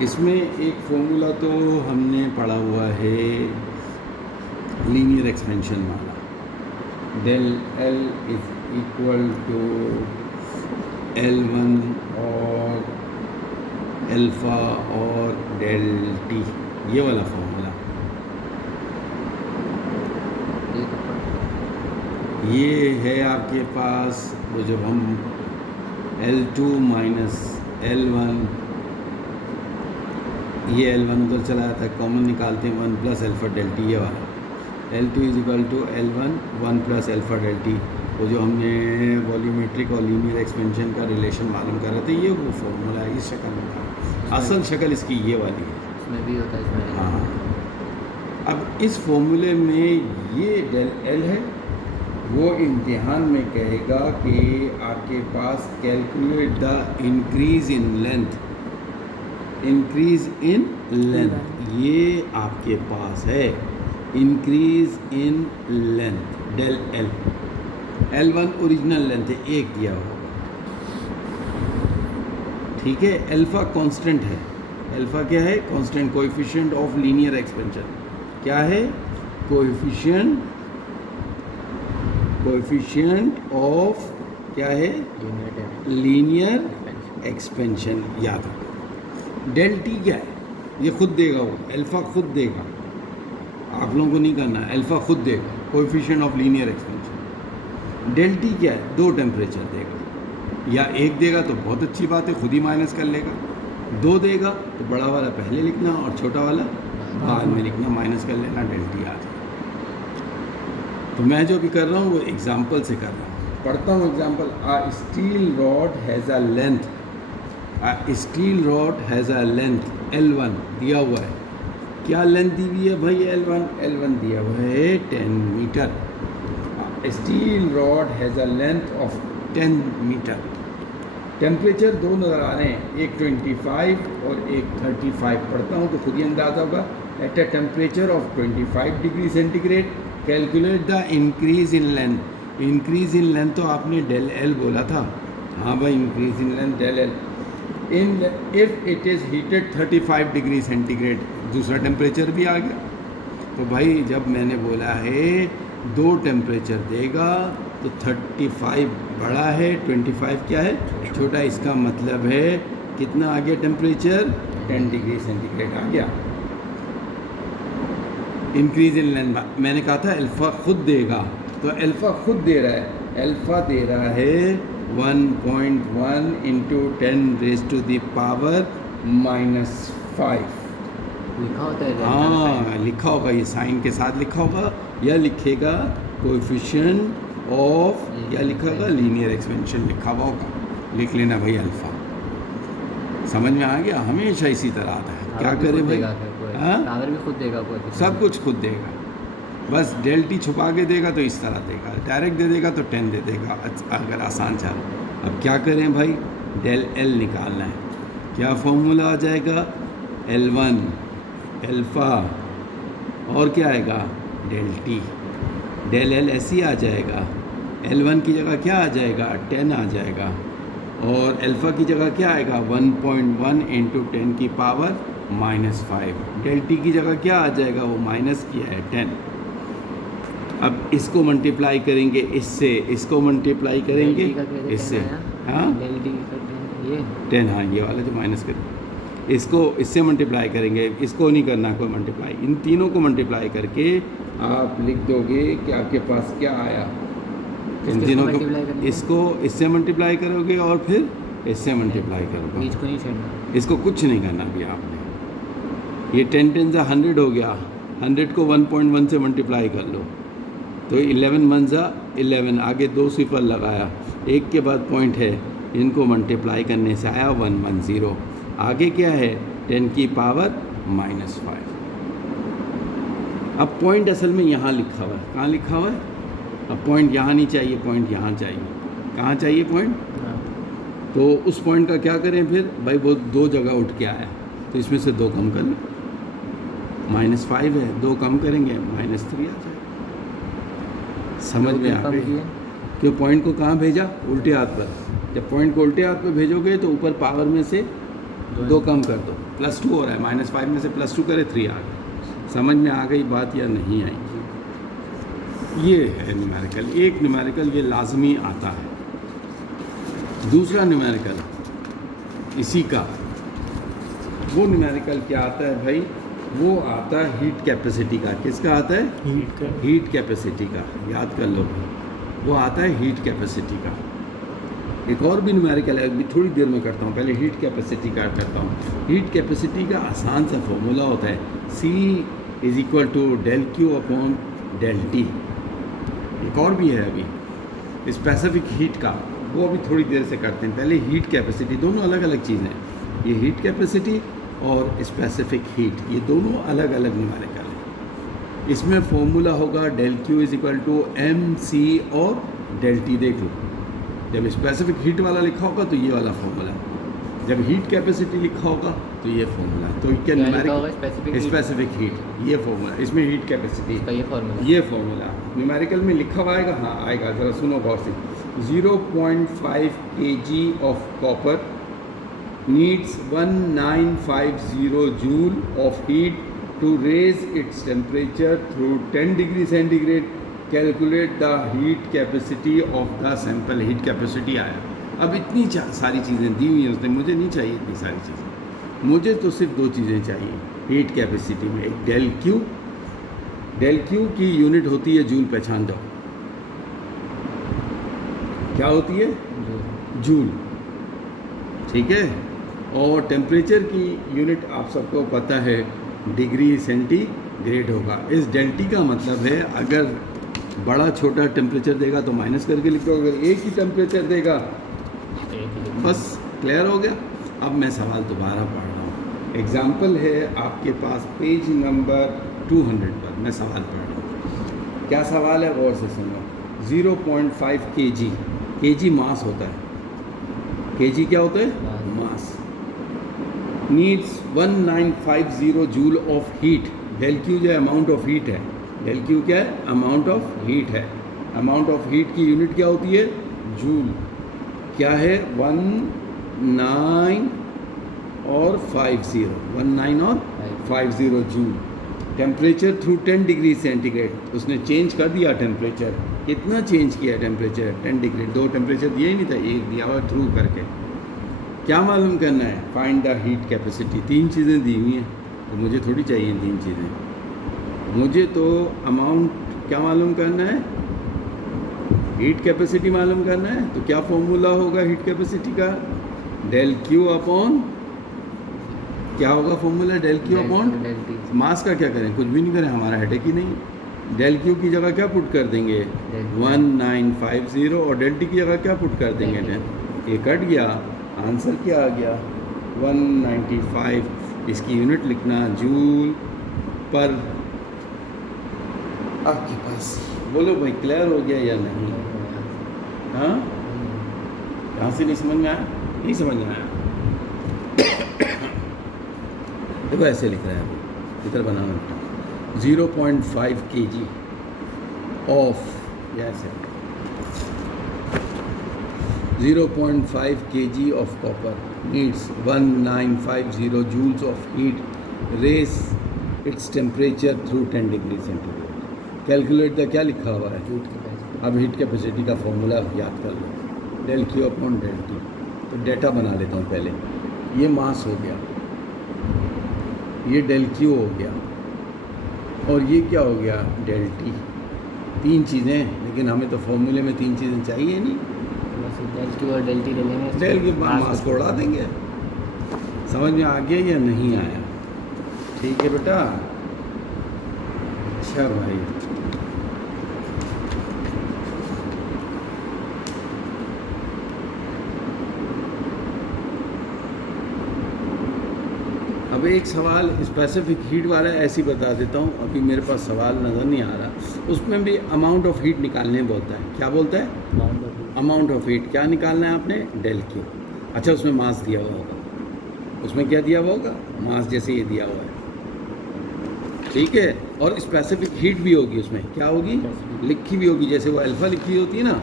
इसमें एक फॉर्मूला तो हमने पढ़ा हुआ है लीनियर एक्सपेंशन वाला, del L is equal to L1 और अल्फ़ा और डेल टी, ये वाला फॉर्मूला। ये है आपके पास वो जब हम L2 माइनस L1, ये L1 उधर चला जाता है, कॉमन निकालते हैं 1 प्लस अल्फ़ा डेल टी, ये वाला L2 is equal to L1 1 plus alpha del T. वो जो हमने वॉल्यूमेट्रिक और लीनियर एक्सपेंशन का रिलेशन मालूम कर रहे थे, ये वो फॉर्मूला है इस शक्ल में। असल शक्ल इसकी ये वाली है, इसमें भी होता है, इसमें हाँ। अब इस फॉर्मूले में ये डेल एल है, वो इम्तिहान में कहेगा कि आपके पास calculate the increase in length, increase in length, ये आपके पास है increase in length del L. L1 original length है, एक दिया हुआ, ठीक है। अल्फ़ा कांस्टेंट है, अल्फ़ा क्या है? Constant, coefficient of linear expansion. क्या है? कोएफिशिएंट ऑफ क्या है? Linear expansion. याद रखो। डेल टी क्या है? ये खुद देगा, वो अल्फ़ा खुद देगा, आप लोगों को नहीं करना, अल्फ़ा खुद देगा, coefficient of linear expansion. Del T क्या है? दो टेम्परेचर देगा, या एक देगा तो बहुत अच्छी बात है, खुद ही माइनस कर लेगा। दो देगा तो बड़ा वाला पहले लिखना और छोटा वाला बाद में लिखना, माइनस कर लेना, डेल टी आ जाए। तो मैं जो भी कर रहा हूँ वो एग्जाम्पल से कर रहा हूँ, पढ़ता हूँ example. A steel rod has a length, a steel rod has a length L1 दिया हुआ है। क्या लेंथ दी हुई है भाई? L1 दिया हुआ है 10 metre. Steel rod has a length of 10 metre. Temperature दो नज़र आ रहे हैं, एक 25 और एक 35। पढ़ता हूँ तो खुद ही अंदाज़ा होगा। At a temperature of 25 degree centigrade calculate the increase in length. Increase in length तो आपने डेल एल बोला था, हाँ भाई, increase in length del L in if it is heated 35 degree centigrade. दूसरा टेम्परेचर भी आ गया। तो भाई जब मैंने बोला है दो टेम्परेचर देगा तो 35 बड़ा है, 25 क्या है? छोटा। इसका मतलब है कितना आ गया टेम्परेचर? 10 डिग्री सेंटीग्रेड आ गया। इंक्रीज इन लेंथ मैंने कहा था अल्फ़ा खुद देगा, तो अल्फ़ा खुद दे रहा है। अल्फ़ा दे रहा है 1.1 into 10 raise to the power -5 लिखा होता है। हाँ, लिखा होगा, ये साइन के साथ लिखा होगा, या लिखेगा कोएफिशिएंट ऑफ, या लिखा होगा लीनियर एक्सपेंशन लिखा हुआ होगा। लिख लेना भाई अल्फ़ा। समझ में आ गया? हमेशा इसी तरह आता है। क्या करें भाई? हाँ, पावर भी खुद देगा, कोई सब कुछ खुद देगा। बस डेल टी छुपा के देगा तो इस तरह देगा, डायरेक्ट दे देगा तो 10 दे देगा, अगर आसान चाहे। अब क्या करें भाई? डेल एल निकालना है। क्या फॉर्मूला आ जाएगा? L1 अल्फ़ा और क्या आएगा? Del T. डेल एल ऐसे ही आ जाएगा। L1 की जगह क्या आ जाएगा? 10 आ जाएगा, और अल्फ़ा की जगह क्या आएगा? 1.1 इंटू 10 की पावर -5। डेल टी की जगह क्या आ जाएगा? वो माइनस किया है 10। अब इसको मल्टीप्लाई करेंगे इससे, इसको मल्टीप्लाई करेंगे इससे, हाँ 10, हाँ ये वाला जो माइनस करेंगे, इसको इससे मल्टीप्लाई करेंगे, इसको नहीं करना कोई मल्टीप्लाई। इन तीनों को मल्टीप्लाई करके आप लिख दोगे कि आपके पास क्या आया। इन तीनों को, इसको इससे मल्टीप्लाई करोगे और फिर इससे मल्टीप्लाई करोगे। इसको नहीं छेड़ना, इसको कुछ नहीं करना अभी आपने। ये 10 10 से 100 हो गया, 100 को 1.1 से मल्टीप्लाई कर लो तो 11 1 जा 11, आगे 2 सिफर लगाया, एक के बाद पॉइंट है, इनको मल्टीप्लाई करने से आया 110। आगे क्या है? 10 की पावर -5। अब पॉइंट असल में यहाँ लिखा हुआ है, कहाँ लिखा हुआ है? अब पॉइंट यहाँ नहीं चाहिए, पॉइंट यहाँ चाहिए। कहाँ चाहिए पॉइंट? तो उस पॉइंट का क्या करें फिर भाई? वो दो जगह उठ के आया, तो इसमें से 2 कम कर लो। -5 है, 2 कम करेंगे -3 आ जाए। समझ में आ गई? क्यों पॉइंट को कहाँ भेजा? उल्टे हाथ पर। जब पॉइंट को उल्टे हाथ पर भेजोगे तो ऊपर पावर में से 2 कम कर दो, +2 हो रहा है, -5 में से +2 करे 3 आ गया। समझ में आ गई बात या नहीं आई? ये है न्यूमेरिकल। एक न्यूमेरिकल ये लाजमी आता है। दूसरा न्यूमेरिकल इसी का, वो न्यूमेरिकल क्या आता है भाई? वो आता है हीट कैपेसिटी का। किसका आता है? हीट कैपेसिटी का। याद कर लो, वो आता है हीट कैपेसिटी का। एक और भी न्यूमेरिकल है, अभी थोड़ी देर में करता हूँ, पहले हीट कैपेसिटी का करता हूँ। हीट कैपेसिटी का आसान सा फॉर्मूला होता है, C=∆Q/∆T। एक और भी है अभी स्पेसिफिक हीट का, वो अभी थोड़ी देर से करते हैं। पहले हीट कैपेसिटी, दोनों अलग अलग चीज़ें हैं। ये हीट कैपेसिटी और स्पेसिफिक हीट, ये दोनों अलग अलग न्यूमेरिकल हैं। इसमें फॉर्मूला होगा ∆Q=mc और ∆T। देख लो, जब स्पेसिफिक हीट वाला लिखा होगा तो ये वाला फॉर्मूला, जब हीट कैपेसिटी लिखा होगा तो ये फॉर्मूला। तो क्या न्यूमेरिकल? स्पेसिफिक हीट, ये फॉर्मूला। इसमें हीट कैपेसिटी, ये फॉर्मूला न्यूमेरिकल में लिखा हुआ आएगा। हाँ आएगा, ज़रा सुनो गौर से। 0.5 kg of copper needs 1950 joule of heat to raise its temperature through 10 degree centigrade. Calculate the heat capacity of the sample. heat capacity आया। अब इतनी सारी चीज़ें दी हुई हैं उसने, मुझे नहीं चाहिए इतनी सारी चीज़ें, मुझे तो सिर्फ 2 चीज़ें चाहिए हीट कैपेसिटी में। एक ∆Q की यूनिट होती है जूल, पहचान जाओ क्या होती है? जूल, ठीक है। और टेम्परेचर की यूनिट आप सबको पता है डिग्री सेंटीग्रेड होगा। इस ∆T का मतलब है अगर बड़ा छोटा टेम्परेचर देगा तो माइनस करके लिखो, अगर एक ही टेम्परेचर देगा बस क्लियर हो गया। अब मैं सवाल दोबारा पढ़ रहा हूँ। एग्जाम्पल है आपके पास पेज नंबर 200 पर, मैं सवाल पढ़ रहा हूँ। क्या सवाल है गौर से सुनो। 0.5 kg मास होता है। kg क्या होता है? Mass. Needs 1950 joule of heat. ∆Q जो अमाउंट ऑफ हीट है, ∆Q क्या है? अमाउंट ऑफ हीट है। अमाउंट ऑफ हीट की यूनिट क्या होती है? जूल। क्या है? 19 और 50 joule. Temperature through 10 degree centigrade, उसने चेंज कर दिया टेम्परेचर। कितना चेंज किया टेम्परेचर? 10 डिग्री। 2 टेम्परेचर दिया ही नहीं था, एक दिया हुआ थ्रू करके। क्या मालूम करना है? Find the heat capacity. 3 चीज़ें दी हुई हैं, तो मुझे थोड़ी चाहिए 3 चीज़ें। मुझे तो अमाउंट क्या मालूम करना है? हीट कैपेसिटी मालूम करना है। तो क्या फॉर्मूला होगा हीट कैपेसिटी का? ∆Q/, क्या होगा फॉर्मूला? ∆Q/। मास का क्या करें? कुछ भी नहीं करें, हमारा हेडेक ही नहीं। ∆Q की जगह क्या पुट कर देंगे? 1950 और ∆T की जगह क्या पुट कर देंगे? ये कट गया, आंसर क्या आ गया? 195। इसकी यूनिट लिखना जूल पर। आपके पास बोलो भाई, क्लियर हो गया या नहीं? हाँ, कहाँ से नहीं समझ में आया? नहीं समझ में आया? देखो ऐसे लिख रहा है, इधर बनाना। 0.5 kg of, yes, 0.5 kg of copper needs 1950 joules of heat, raise its temperature through 10 degree centigrade. Calculate the, क्या लिखा हुआ है? अब हीट कैपेसिटी का फॉर्मूला याद कर लो, ∆Q/∆T। तो डेटा बना लेता हूँ पहले। ये मास हो गया, ये ∆Q हो गया, और ये क्या हो गया? ∆T। 3 चीज़ें, लेकिन हमें तो फॉर्मूले में 3 चीज़ें चाहिए नहीं। ∆Q और ∆T ले लेंगे, मास को उड़ा देंगे। समझ में आ गया या नहीं आया? ठीक है बेटा। अच्छा भाई, अब एक सवाल स्पेसिफिक हीट वाला ऐसे ही बता देता हूँ। अभी मेरे पास सवाल नज़र नहीं आ रहा। उसमें भी अमाउंट ऑफ हीट निकालने बोलता है। क्या बोलता है? Amount of heat. क्या निकालना है आपने? ∆Q। अच्छा, उसमें मास दिया हुआ होगा। उसमें क्या दिया हुआ होगा? मास, जैसे ये दिया हुआ है, ठीक है। और स्पेसिफिक हीट भी होगी उसमें। क्या होगी? लिखी भी होगी, जैसे वो अल्फ़ा लिखी होती है ना,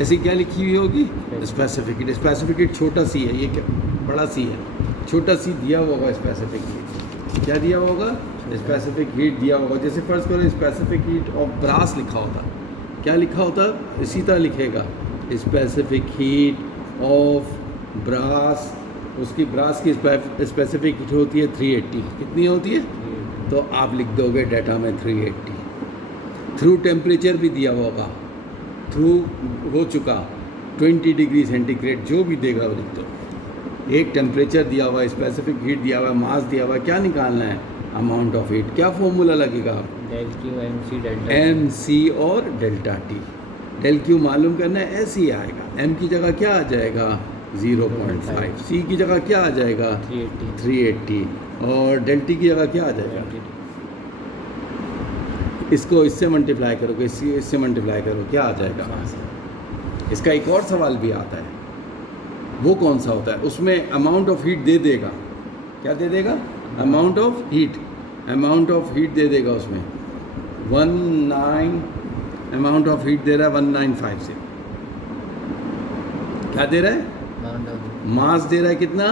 ऐसी क्या लिखी हुई होगी? Specific heat. स्पेसिफिक हीट छोटा सी है, ये क्या बड़ा सी है, छोटा सी दिया हुआ होगा स्पेसिफिक हीट। क्या दिया हुआ होगा? स्पेसिफिक हीट दिया होगा। जैसे फर्स्ट करो स्पेसिफिक हीट ऑफ ब्रास लिखा होता, क्या लिखा होता? इसी तरह लिखेगा स्पेसिफिक हीट ऑफ ब्रास। उसकी ब्रास की स्पेसिफिक हीट होती है 380। कितनी होती है? तो आप लिख दोगे डाटा में 380। थ्रू टेम्परेचर भी दिया हुआ होगा, थ्रू हो चुका 20 डिग्री सेंटीग्रेड, जो भी देगा वो लिख दो। एक टेम्परेचर दिया हुआ है, स्पेसिफिक हीट दिया हुआ है, मास दिया हुआ है, क्या निकालना है? Amount of heat. क्या फॉर्मूला लगेगा? Del Q M C delta M C और डेल्टा टी। डेल क्यू मालूम करना है, ऐसे ही आएगा। एम की जगह क्या आ जाएगा? 0.5। सी की जगह क्या आ जाएगा? 380। और डेल टी की जगह क्या आ जाएगा? इसको इससे मल्टीप्लाई करोगे, इससे मल्टीप्लाई करो, क्या आ जाएगा? इसका एक और सवाल भी आता है, वो कौन सा होता है? उसमें अमाउंट ऑफ हीट दे देगा। क्या दे देगा? Amount of heat. Amount of heat दे देगा उसमें 19, अमाउंट ऑफ हीट दे रहा है 195 से। क्या दे रहा है? मास दे रहा है कितना?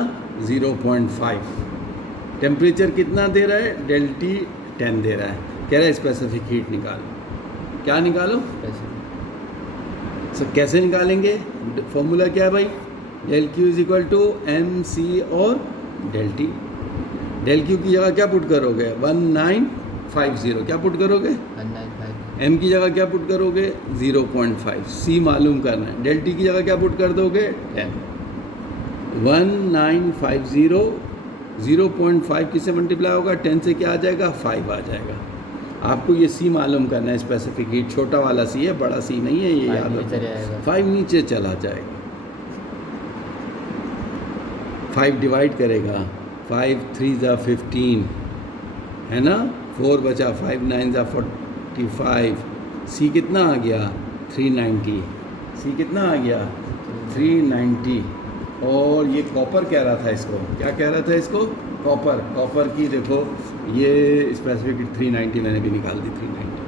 0.5। टेम्परेचर कितना दे रहा है? डेल टी 10 दे रहा है। कह रहा है स्पेसिफिक हीट निकालो। क्या निकालो? सो कैसे निकालेंगे? फॉर्मूला क्या है भाई? Del Q is equal to M C और डेल टी। डेल क्यू की जगह क्या पुट करोगे? 1950। क्या पुट करोगे? 195। एम की जगह क्या पुट करोगे? 0.5। सी मालूम करना है। डेल टी की जगह क्या पुट कर दोगे? 10। 1950 0.5 किससे मल्टीप्लाई होगा? 10 से क्या आ जाएगा? 5 आ जाएगा। आपको ये सी मालूम करना है। स्पेसिफिक हीट छोटा वाला सी है, बड़ा सी नहीं है, ये याद रखो। 5 नीचे चला जाएगा, 5 डिवाइड करेगा, 5 3 ज़ा 15 है ना, 4 बचा, 5 9 ज़ा 45। सी कितना आ गया? 390। सी कितना आ गया? 390। और ये कॉपर कह रहा था इसको, क्या कह रहा था इसको? कॉपर। कॉपर की देखो ये स्पेसिफिक 390 मैंने भी निकाल दी, 390।